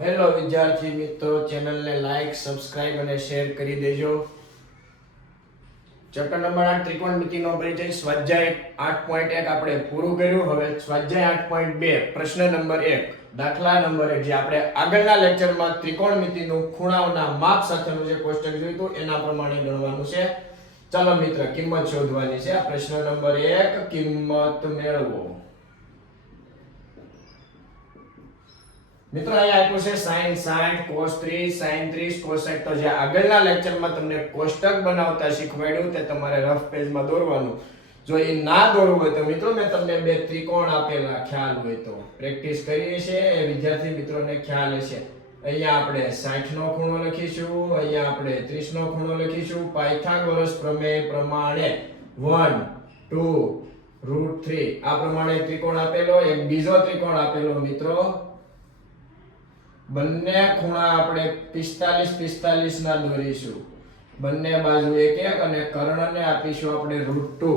Hello વિદ્યાર્થી મિત્રો, ચેનલને લાઈક, સબસ્ક્રાઇબ અને શેર કરી દેજો. ચેપ્ટર નંબર 8 ત્રિકોણમિતિનો પરિચય સ્વાધ્યાય 8.1 આપણે પૂરું કર્યું. હવે સ્વાધ્યાય 8.2 પ્રશ્ન નંબર 1 દાખલા નંબર 1 જે આપણે આગળના લેક્ચરમાં ત્રિકોણમિતિનું ખૂણાઓના માપ સાથેનું જે કોષ્ટક જોયું હતું એના પ્રમાણે ગણવાનું છે. ચાલો મિત્ર, કિંમત શોધવાની છે. આ પ્રશ્ન નંબર 1, કિંમત મેળવો. મિત્રો અહીંયા આપ્યું છે sin 60 cos 30 sin 30 cos 60. તો જે આગળના લેક્ચરમાં તમને કોષ્ટક બનાવતા શીખવાડ્યું તે તમારે રફ પેજમાં દોરવાનું. જો એ ના દોરવું હોય તો મિત્રો મેં તમને બે ત્રિકોણ આપેલા, ખ્યાલ હોય તો પ્રેક્ટિસ કરીએ છે એ વિદ્યાર્થી મિત્રોને ખ્યાલ હશે. અહીંયા આપણે 60 નો ખૂણો લખીશું, અહીંયા આપણે 30 નો ખૂણો લખીશું. પાયથાગોરસ પ્રમેય પ્રમાણે 1 2 √3 આ પ્રમાણે ત્રિકોણ આપેલો. એક બીજો ત્રિકોણ આપેલો મિત્રો, બંને ખૂણા આપણે 45 ના દોરીશું. બંને બાજુ એક એક અને કર્ણને આપીશું આપણે √2.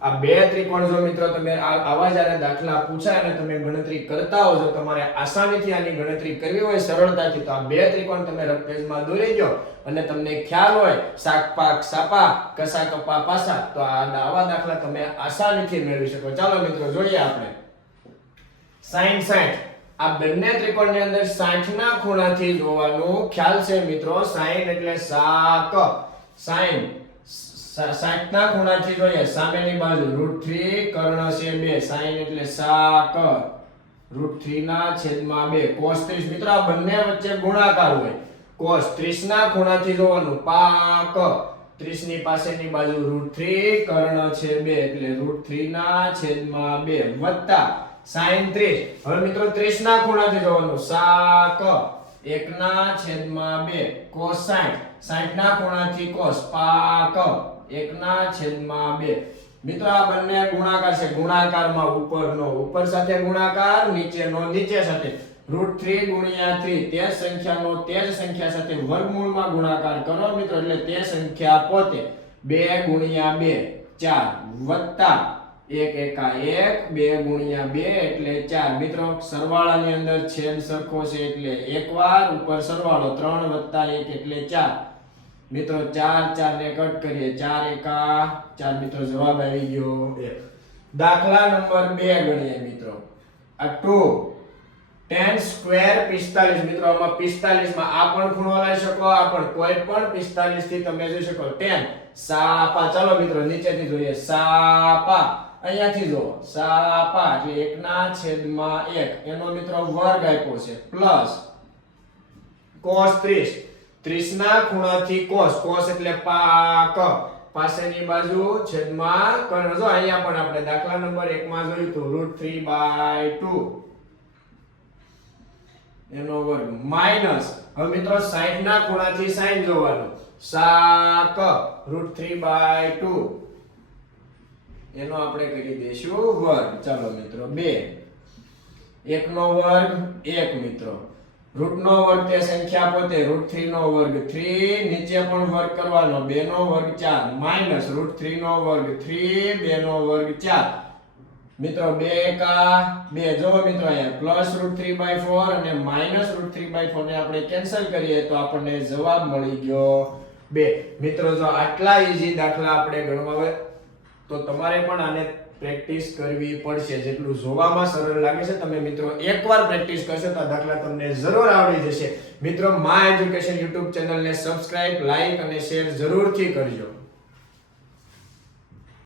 આ બે ત્રિકોણ જો મિત્રો તમે આવા જ્યારે દાખલા પૂછાય અને તમે ગણતરી કરતા હો, જો તમારે આસાનીથી આની ગણતરી કરવી હોય સરળતાથી, તો આ બે ત્રિકોણ તમે રફ પેજમાં દોરી દો અને તમને ખ્યાલ હોય શાક પાક સાપા કસા કપા પાસા, તો આવા દાખલા તમે આસાનીથી મેળવી શકો. ચાલો મિત્રો જોઈએ આપણે sin 60. આ બંને ત્રિકોણની અંદર 60 ના ખૂણાથી જોવાનું. ખ્યાલ છે મિત્રો, sin એટલે શાક. sin 60 ના ખૂણાથી જોઈએ સામેની બાજુ √3 કર્ણ છે 2. sin એટલે શાક √3 ના છેદમાં 2 cos 30. મિત્રો આ બંને વચ્ચે ગુણાકાર હોય. cos 30 ના ખૂણાથી જોવાનું પાક 30 ની પાસેની બાજુ √3 કર્ણ છે 2 એટલે √3 ના છેદમાં 2 વત્તા sin 30. હવે મિત્રો 30 ના ખૂણાથી જોવાનું શાક 1 ના છેદમાં 2 cos 60. 60 ના ખૂણાથી cos પાક 1 ના છેદમાં 2. મિત્રો આ બંને ગુણાકાર છે. ગુણાકારમાં ઉપરનો ઉપર સાથે ગુણાકાર, નીચેનો નીચે સાથે. √3 ગુણ્યા 3 તે જ સંખ્યાનો તે જ સંખ્યા સાથે વર્ગમૂળમાં ગુણાકાર કરો મિત્રો, એટલે તે સંખ્યા પોતે 2 ગુણ્યા 2 4 વત્તા 1 એકા 1 2 ગુણ્યા 2 એટલે 4. મિત્રો સરવાળાની અંદર છેદ સરખો છે એટલે એકવાર ઉપર સરવાળો 3 વત્તા 1 એટલે 4. મિત્રો 4 4 ને કટ કરીએ 4 એકા 4. મિત્રો જવાબ આવી ગયો 1. દાખલા નંબર 2 ગણીએ મિત્રો. આ 2 tan સ્ક્વેર 45. મિત્રો આમાં 45 માં આ પણ ખૂણો લઈ શકો, આ પણ કોઈ પણ 45 થી તમે જોઈ શકો. tan સાપા. ચાલો મિત્રો નીચેથી જોઈએ સાપા. અહીંયાથી જો સાપા એટલે 1 ના છેદમાં 1 એનો મિત્રો વર્ગ આપ્યો છે પ્લસ cos 30. 30 ના ખૂણાથી cos. cos એટલે પાક પાસેની બાજુ છેદમાં કર્ણ. જો અહીંયા પણ આપણે દાખલા નંબર 1 માં જોયું તો √3/2 એનો વર્ગ માઈનસ. હવે મિત્રો 60 ના ખૂણાથી sin જોવાનું શાક √3/2 એનો આપણે કરી દઈશું વર્ગ. ચાલો મિત્રો 2 1 નો વર્ગ 1 મિત્રો, √ નો વર્ગ તે સંખ્યા પોતે √3 નો વર્ગ 3, નીચે પણ વર્ગ કરવાનો 2 નો વર્ગ 4 માઈનસ √3 નો વર્ગ 3 2 નો વર્ગ 4. મિત્રો 2 એકા 2. જો મિત્રો અહીંયા પ્લસ √3/4 અને માઈનસ √3/4 ને આપણે કેન્સલ કરીએ તો આપણને જવાબ મળી ગયો 2. મિત્રો જો આટલા ઈઝી દાખલા આપણે ગણવા હોય તો તમારે પણ આને પ્રેક્ટિસ કરવી પડશે. જેટલું જોવામાં સરળ લાગે છે, તમે મિત્રો એકવાર પ્રેક્ટિસ કરશો તો આ દાખલા તમને જરૂર આવડી જશે. મિત્રો માય એજ્યુકેશન YouTube ચેનલને સબસ્ક્રાઇબ, લાઈક અને શેર જરૂરથી કરજો.